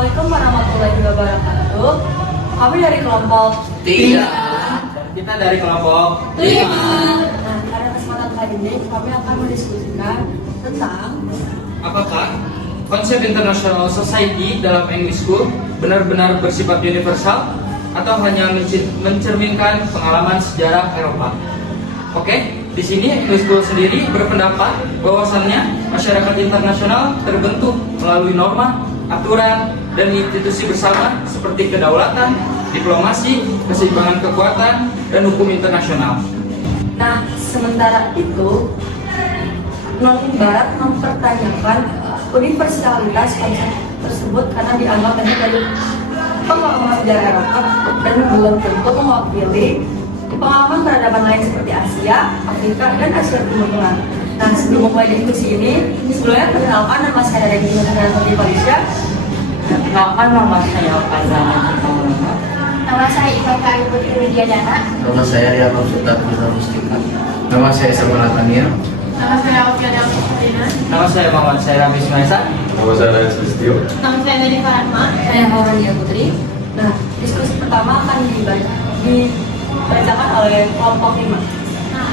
Assalamualaikum warahmatullahi wabarakatuh. Kami dari kelompok 3. Dan kita dari kelompok 5. Nah, pada kesempatan kali ini kami akan mendiskusikan tentang Apakah konsep international society dalam English School benar-benar bersifat universal atau hanya mencerminkan pengalaman sejarah Eropa? Oke, di sini English School sendiri berpendapat bahwasannya masyarakat internasional terbentuk melalui norma, aturan, dan institusi bersama seperti kedaulatan, diplomasi, keseimbangan kekuatan, dan hukum internasional. Nah, sementara itu non Barat mempertanyakan universalitas konsep tersebut karena dianggap hanya dari pengalaman sejarah Eropa dan belum tentu mewakili pengalaman peradaban lain seperti Asia, Afrika, dan Asia Timur Tengah. Nah, sebelum memulai diskusi ini, sebelumnya perkenalkan nama saya dari Universitas Malaysia. Kenalkan, nama saya Azana. Nama saya Ika Putri Widyadana. Nama saya Riano Sutarmina Mustika. Nama saya Samuel Tania. Nama saya Alfiana Alfiana. Nama saya Muhammad Syahram Ismail. Nama saya Raya Sulistyo. Nama saya Nadi Farahma. Saya Maurania Putri. Nah, diskusi pertama akan dibacakan oleh kelompok 5. Nah,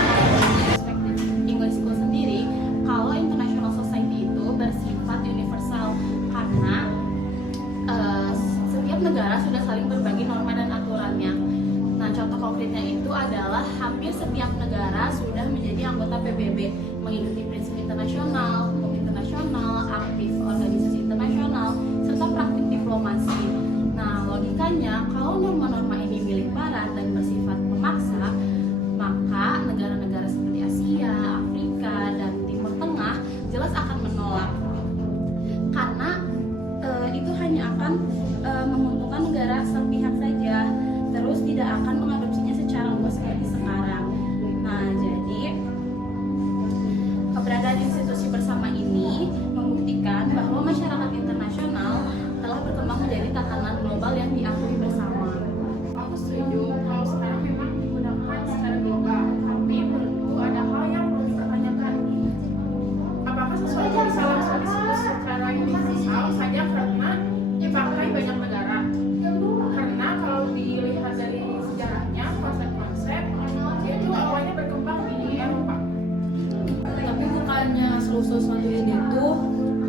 perspektif English School sendiri, kalau International Society itu bersifat universal karena setiap negara sudah saling berbagi norma dan aturannya. Nah, contoh konkretnya itu adalah hampir setiap negara sudah menjadi anggota PBB, mengikuti prinsip internasional, hukum internasional, aktif organisasi internasional, serta praktik diplomasi. Nah, logikanya kalau norma-norma ini milik Barat dan bersifat memaksa, maka negara-negara seperti Asia, Afrika, dan Timur Tengah jelas akan menolak. Karena itu hanya akan menguntungkan negara sepihak saja, terus tidak akan mengadopsinya secara luas seperti sekarang. Nah, jadi keberadaan institusi bersama ini membuktikan bahwa masyarakat internasional telah berkembang menjadi tatanan global yang diakui bersama. Aku setuju kalau sekarang memang digunakan secara global, tapi menurutku ada hal yang perlu dipertanyakan. Apakah sesuatu bisa langsung disebut secara universal saja karena dipakai banyak negara? Karena kalau dilihat dari sejarahnya, konsep-konsep itu awalnya berkembang di Eropa. Tapi bukannya sesuatu ide itu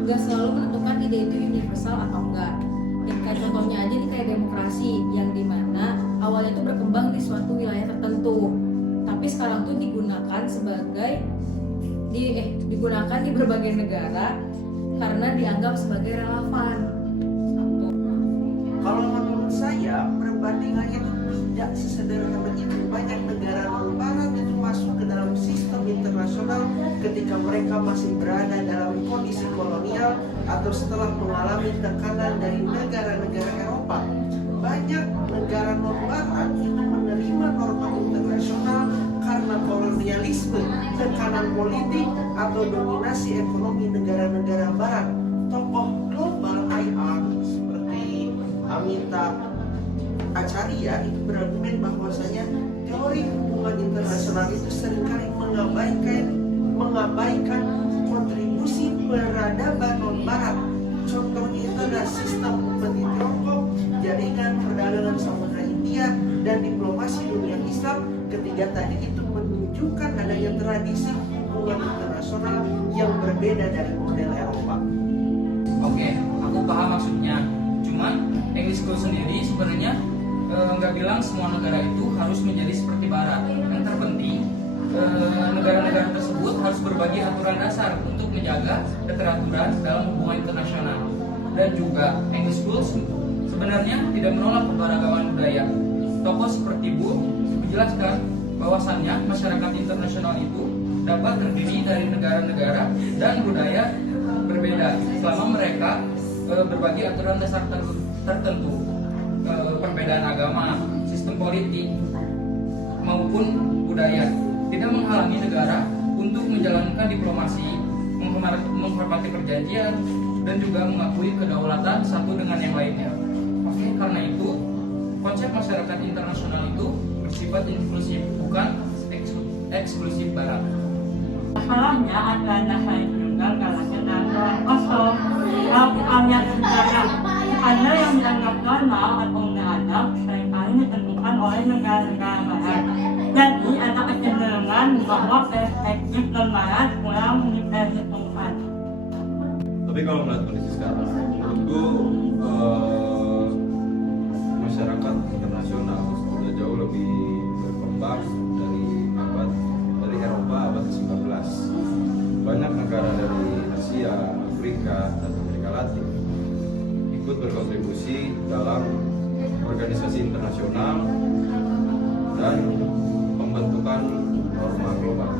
nggak selalu menentukan ide itu universal atau enggak. Ya, kayak contohnya aja nih kayak demokrasi yang dimana awalnya itu berkembang di suatu wilayah tertentu, tapi sekarang tuh digunakan di berbagai negara karena dianggap sebagai relevan. Kalau menurut saya perbandingannya itu tidak sesederhana itu. Banyak negara non-Barat itu masuk ke dalam sistem internasional ketika mereka masih berada dalam kondisi kolonial atau setelah mengalami tekanan dari negara-negara Eropa. Banyak negara non-Barat itu menerima norma internasional karena kolonialisme, tekanan politik, atau dominasi ekonomi negara-negara Barat. Tokoh global IR seperti Amitabh Acharya itu berargumen bahwasanya teori hubungan internasional itu seringkali mengabaikan kontribusi peradaban non-Barat. Contohnya itu adalah sistem seperti Tiongkok, jaringan perdagangan Samudra Hindia, dan diplomasi dunia Islam. Ketiga tadi itu menunjukkan adanya tradisi hubungan internasional yang berbeda dari model Eropa. Oke, aku paham maksudnya. Cuman English School sendiri sebenarnya nggak bilang semua negara itu harus menjadi seperti Barat. Yang terpenting negara-negara tersebut harus berbagi aturan dasar untuk menjaga keteraturan dalam hubungan internasional. Dan juga English School sebenarnya tidak menolak keberagaman budaya. Tokoh seperti Booth menjelaskan bahwasannya masyarakat internasional itu dapat terdiri dari negara-negara dan budaya berbeda selama mereka berbagi aturan dasar tertentu, perbedaan agama, sistem politik, maupun budaya tidak menghalangi negara untuk menjalankan diplomasi, menghormati perjanjian, dan juga mengakui kedaulatan satu dengan yang lainnya. Oke, karena itu konsep masyarakat internasional itu bersifat inklusif, bukan eksklusif Barat. Masalahnya ada hal juga kalau kita kosong, kalau punya sejarah Ada yang dianggap normal atau beradab seringkali ditentukan oleh negara-negara barat. Jadi ada kecenderungan bahwa perspektif non-barat kurang diperhitungkan. Tapi kalau melihat kondisi sekarang, menurutku masyarakat internasional sudah jauh lebih berkembang dari Eropa abad ke-19. Banyak negara dari Asia, Afrika, dan Amerika Latin ikut berkontribusi dalam organisasi internasional dan pembentukan norma global.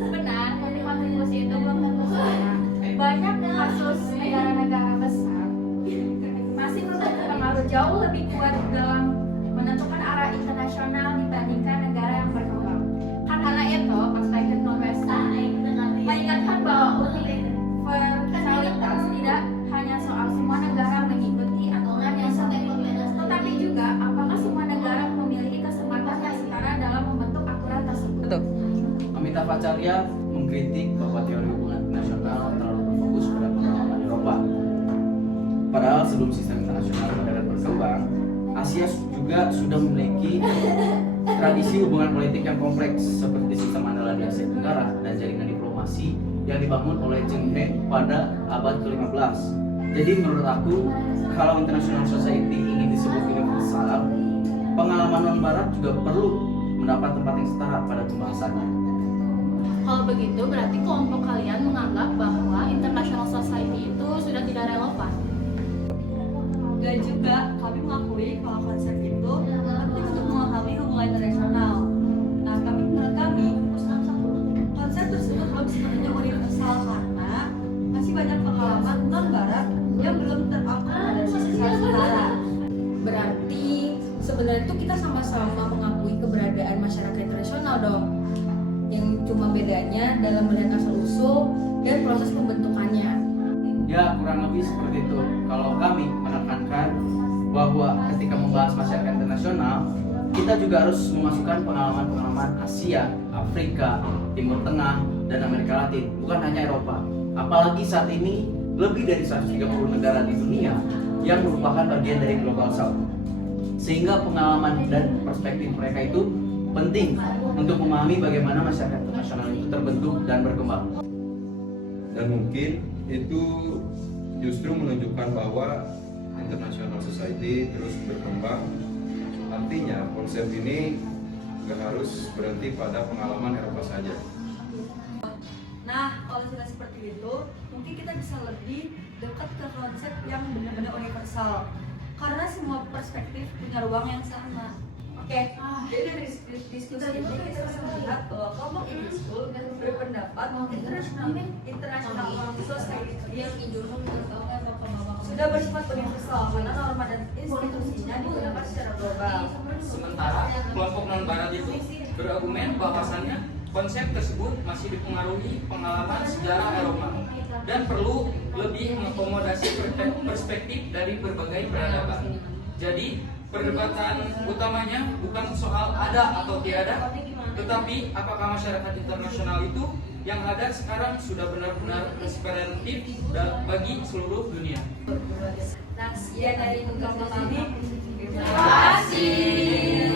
Benar, kontribusi itu belum tentu semua. Banyak kasus negara-negara besar masih berpengaruh jauh lebih kuat dalam menentukan arah internasional dibandingkan negara yang berkembang. Karena itu, perspektif non-Western mengingatkan bahwa universalitas tidak hanya soal semua negara mengikuti aturan yang sama, tetapi juga apakah semua negara memiliki kesempatan yang setara dalam membentuk aturan tersebut. Amitabh Bhattacharya mengkritik bahwa teori hubungan internasional terlalu berfokus pada pengalaman Eropa. Padahal sebelum sistem internasional modern berkembang, Asia juga sudah memiliki tradisi hubungan politik yang kompleks seperti sistem andalan di Asia Tenggara dan jaringan diplomasi yang dibangun oleh Zheng He pada abad ke-15. Jadi menurut aku, kalau international society ingin disebut universal, pengalaman non-barat juga perlu mendapat tempat yang setara pada pembahasannya. Kalau begitu, berarti kelompok kalian menganggap bahwa international society itu sudah tidak relevan. Dan juga kami mengakui kalau konsep itu penting untuk memahami hubungan internasional. Nah, tapi menurut kami konsep tersebut belum sepenuhnya universal karena masih banyak pengalaman non-barat yang belum terakomodasi secara setara. Berarti sebenarnya itu kita sama-sama mengakui keberadaan masyarakat internasional dong. Yang cuma bedanya dalam melihat asal-usul dan proses pembentukannya. Ya, kurang lebih seperti itu. Kalau kami menekankan bahwa ketika membahas masyarakat internasional, kita juga harus memasukkan pengalaman-pengalaman Asia, Afrika, Timur Tengah, dan Amerika Latin, bukan hanya Eropa. Apalagi saat ini lebih dari 130 negara di dunia yang merupakan bagian dari Global South. Sehingga pengalaman dan perspektif mereka itu penting untuk memahami bagaimana masyarakat internasional itu terbentuk dan berkembang. Dan mungkin itu justru menunjukkan bahwa international society terus berkembang. Artinya konsep ini nggak harus berhenti pada pengalaman Eropa saja. Nah, kalau sudah seperti itu, mungkin kita bisa lebih dekat ke konsep yang benar-benar universal. Karena semua perspektif punya ruang yang sama. Oke, jadi dari diskusi ini kita bisa melihat bahwa kelompok itu berpendapat bahwa international society sudah bersifat universal karena norma dan institusinya digunakan secara global. Sementara kelompok non-barat itu berargumen bahwasannya konsep tersebut masih dipengaruhi pengalaman sejarah Eropa dan perlu lebih mengakomodasi perspektif dari berbagai peradaban. Jadi perdebatan utamanya bukan soal ada atau tiada, tetapi apakah masyarakat internasional itu yang ada sekarang sudah benar-benar representatif bagi seluruh dunia. Nah, sekian dari untuk kami. Terima kasih.